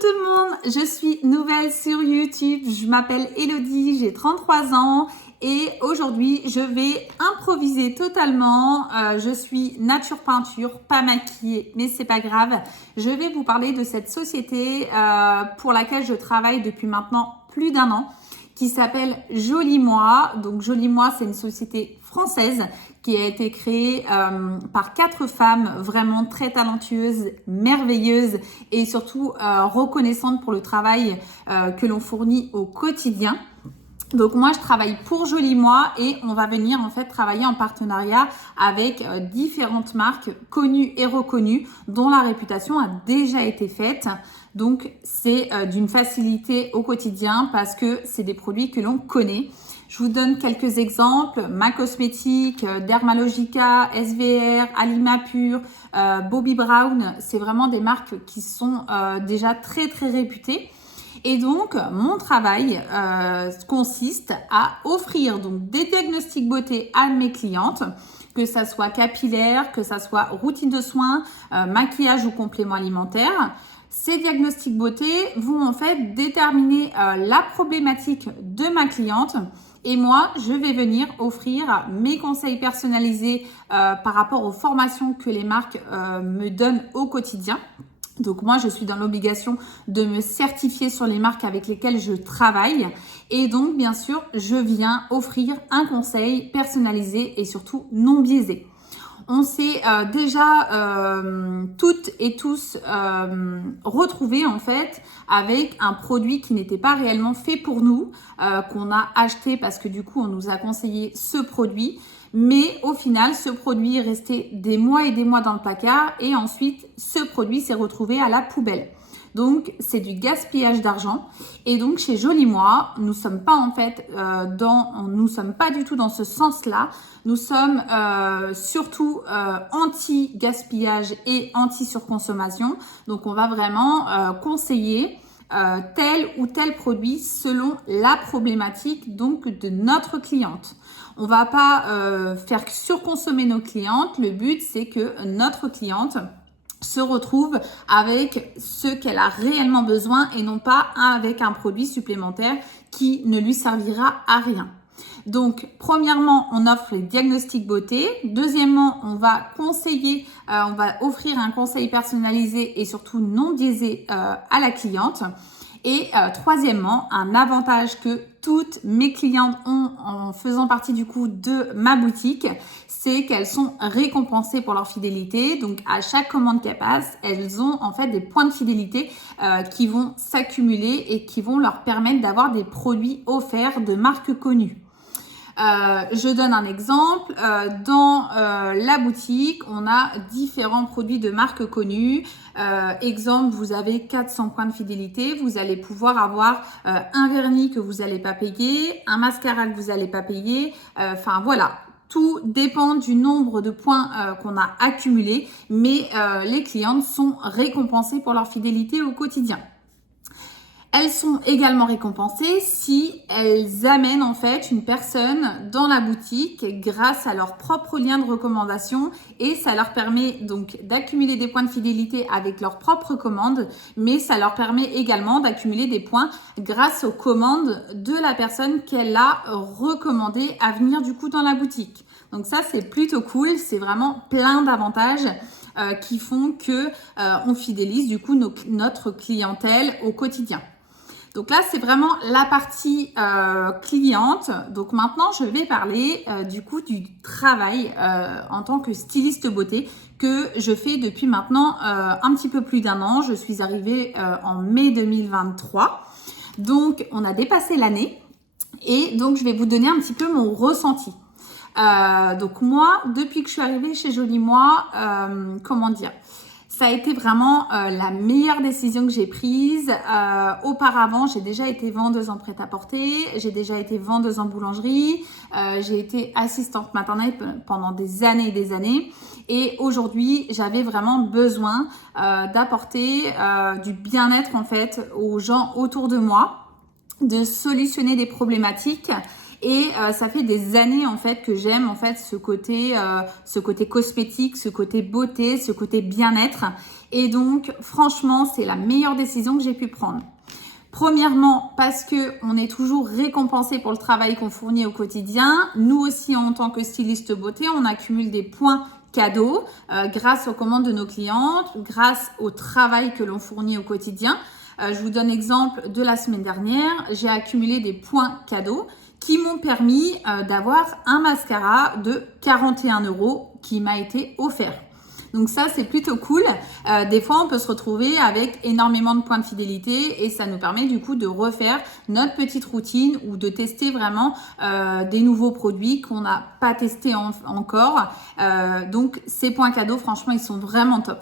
tout le monde, je suis nouvelle sur YouTube, je m'appelle Elodie, j'ai 33 ans et aujourd'hui je vais improviser totalement. Je suis nature peinture, pas maquillée, mais c'est pas grave. Je vais vous parler de cette société pour laquelle je travaille depuis maintenant plus d'un an, qui s'appelle Joli Moi. Donc Joli Moi, c'est une société française qui a été créée par 4 femmes vraiment très talentueuses, merveilleuses et surtout reconnaissantes pour le travail que l'on fournit au quotidien. Donc moi, je travaille pour Joli Moi et on va venir en fait travailler en partenariat avec différentes marques connues et reconnues dont la réputation a déjà été faite. Donc c'est d'une facilité au quotidien parce que c'est des produits que l'on connaît. Je vous donne quelques exemples. Ma Cosmétique, Dermalogica, SVR, Alima Pure, Bobbi Brown. C'est vraiment des marques qui sont déjà très très réputées. Et donc, mon travail consiste à offrir donc des diagnostics beauté à mes clientes, que ça soit capillaire, que ça soit routine de soins, maquillage ou complément alimentaire. Ces diagnostics beauté vont en fait déterminer la problématique de ma cliente et moi, je vais venir offrir mes conseils personnalisés par rapport aux formations que les marques me donnent au quotidien. Donc moi, je suis dans l'obligation de me certifier sur les marques avec lesquelles je travaille. Et donc, bien sûr, je viens offrir un conseil personnalisé et surtout non biaisé. On s'est déjà toutes et tous retrouvés en fait avec un produit qui n'était pas réellement fait pour nous, qu'on a acheté parce que du coup on nous a conseillé ce produit. Mais au final, ce produit est resté des mois et des mois dans le placard et ensuite ce produit s'est retrouvé à la poubelle. Donc, c'est du gaspillage d'argent. Et donc, chez Joli Moi, nous sommes pas en fait nous sommes pas du tout dans ce sens-là. Nous sommes surtout anti-gaspillage et anti-surconsommation. Donc, on va vraiment conseiller tel ou tel produit selon la problématique donc de notre cliente. On va pas faire surconsommer nos clientes. Le but, c'est que notre cliente se retrouve avec ce qu'elle a réellement besoin et non pas avec un produit supplémentaire qui ne lui servira à rien. Donc, premièrement, on offre les diagnostics beauté. Deuxièmement, on va offrir un conseil personnalisé et surtout non biaisé à la cliente. Et troisièmement, un avantage que toutes mes clientes ont en faisant partie du coup de ma boutique, c'est qu'elles sont récompensées pour leur fidélité. Donc à chaque commande qu'elles passent, elles ont en fait des points de fidélité qui vont s'accumuler et qui vont leur permettre d'avoir des produits offerts de marques connues. Je donne un exemple. Dans la boutique, on a différents produits de marques connues. Exemple, vous avez 400 points de fidélité. Vous allez pouvoir avoir un vernis que vous n'allez pas payer, un mascara que vous n'allez pas payer. Enfin voilà. Tout dépend du nombre de points qu'on a accumulés, mais les clientes sont récompensées pour leur fidélité au quotidien. Elles sont également récompensées si elles amènent en fait une personne dans la boutique grâce à leur propre lien de recommandation et ça leur permet donc d'accumuler des points de fidélité avec leurs propres commandes, mais ça leur permet également d'accumuler des points grâce aux commandes de la personne qu'elle a recommandée à venir du coup dans la boutique. Donc ça, c'est plutôt cool, c'est vraiment plein d'avantages qui font que on fidélise du coup notre clientèle au quotidien. Donc là, c'est vraiment la partie cliente. Donc maintenant, je vais parler du coup du travail en tant que styliste beauté que je fais depuis maintenant un petit peu plus d'un an. Je suis arrivée en mai 2023. Donc, on a dépassé l'année et donc je vais vous donner un petit peu mon ressenti. Donc moi, depuis que je suis arrivée chez Joli Moi, comment dire ? Ça a été vraiment la meilleure décision que j'ai prise. Auparavant, j'ai déjà été vendeuse en prêt-à-porter, j'ai déjà été vendeuse en boulangerie, j'ai été assistante maternelle pendant des années et des années. Et aujourd'hui, j'avais vraiment besoin d'apporter du bien-être en fait aux gens autour de moi, de solutionner des problématiques. Et ça fait des années en fait que j'aime en fait ce côté cosmétique, ce côté beauté, ce côté bien-être. Et donc, franchement, c'est la meilleure décision que j'ai pu prendre. Premièrement, parce que on est toujours récompensé pour le travail qu'on fournit au quotidien. Nous aussi, en tant que styliste beauté, on accumule des points cadeaux grâce aux commandes de nos clientes, grâce au travail que l'on fournit au quotidien. Je vous donne l'exemple de la semaine dernière. J'ai accumulé des points cadeaux qui m'ont permis d'avoir un mascara de 41 € qui m'a été offert. Donc ça, c'est plutôt cool. Des fois, on peut se retrouver avec énormément de points de fidélité et ça nous permet du coup de refaire notre petite routine ou de tester vraiment des nouveaux produits qu'on n'a pas testés encore. Donc, ces points cadeaux, franchement, ils sont vraiment top.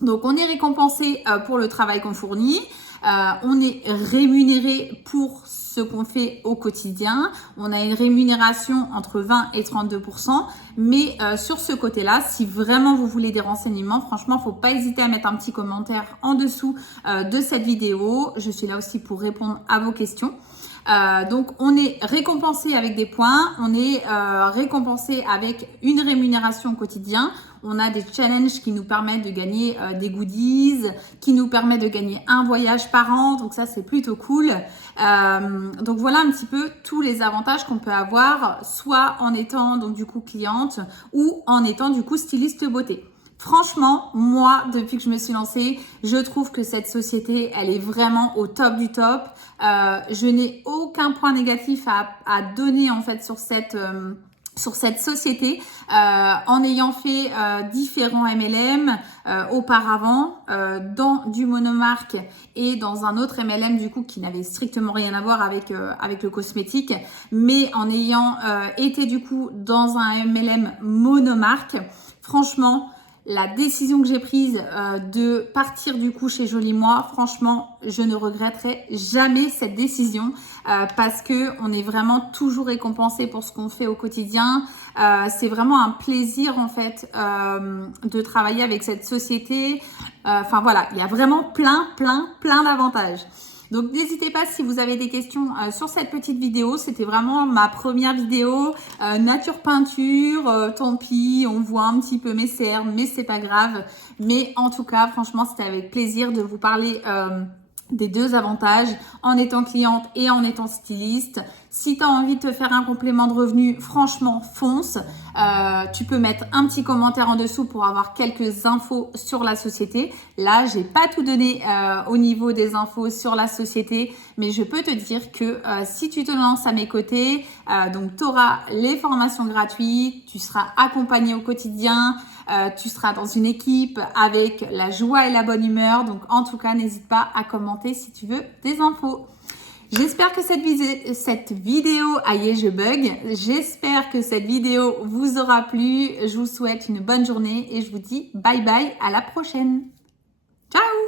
Donc, on est récompensé pour le travail qu'on fournit. On est rémunéré pour ce qu'on fait au quotidien. On a une rémunération entre 20 et 32%. Mais sur ce côté-là, si vraiment vous voulez des renseignements, franchement, faut pas hésiter à mettre un petit commentaire en dessous de cette vidéo. Je suis là aussi pour répondre à vos questions. Donc, on est récompensé avec des points, on est récompensé avec une rémunération au quotidien. On a des challenges qui nous permettent de gagner des goodies, qui nous permettent de gagner un voyage par an. Donc ça, c'est plutôt cool. Donc voilà un petit peu tous les avantages qu'on peut avoir, soit en étant donc du coup cliente ou en étant du coup styliste beauté. Franchement, moi, depuis que je me suis lancée, je trouve que cette société, elle est vraiment au top du top. Je n'ai aucun point négatif à donner en fait sur cette société en ayant fait différents MLM auparavant dans du monomarque et dans un autre MLM du coup qui n'avait strictement rien à voir avec le cosmétique, mais en ayant été du coup dans un MLM monomarque, franchement, la décision que j'ai prise de partir du coup chez Jolie Moi, franchement, je ne regretterai jamais cette décision parce que on est vraiment toujours récompensé pour ce qu'on fait au quotidien. C'est vraiment un plaisir en fait de travailler avec cette société. Enfin voilà, il y a vraiment plein d'avantages. Donc n'hésitez pas si vous avez des questions sur cette petite vidéo. C'était vraiment ma première vidéo nature peinture. Tant pis, on voit un petit peu mes cernes, mais c'est pas grave. Mais en tout cas, franchement, c'était avec plaisir de vous parler des deux avantages en étant cliente et en étant styliste. Si tu as envie de te faire un complément de revenu, franchement, fonce. Tu peux mettre un petit commentaire en dessous pour avoir quelques infos sur la société. Là, j'ai pas tout donné au niveau des infos sur la société, mais je peux te dire que si tu te lances à mes côtés, donc tu auras les formations gratuites, tu seras accompagné au quotidien, tu seras dans une équipe avec la joie et la bonne humeur. Donc en tout cas, n'hésite pas à commenter si tu veux des infos. J'espère que cette vidéo, aïe je bug, j'espère que cette vidéo vous aura plu. Je vous souhaite une bonne journée et je vous dis bye bye, à la prochaine. Ciao!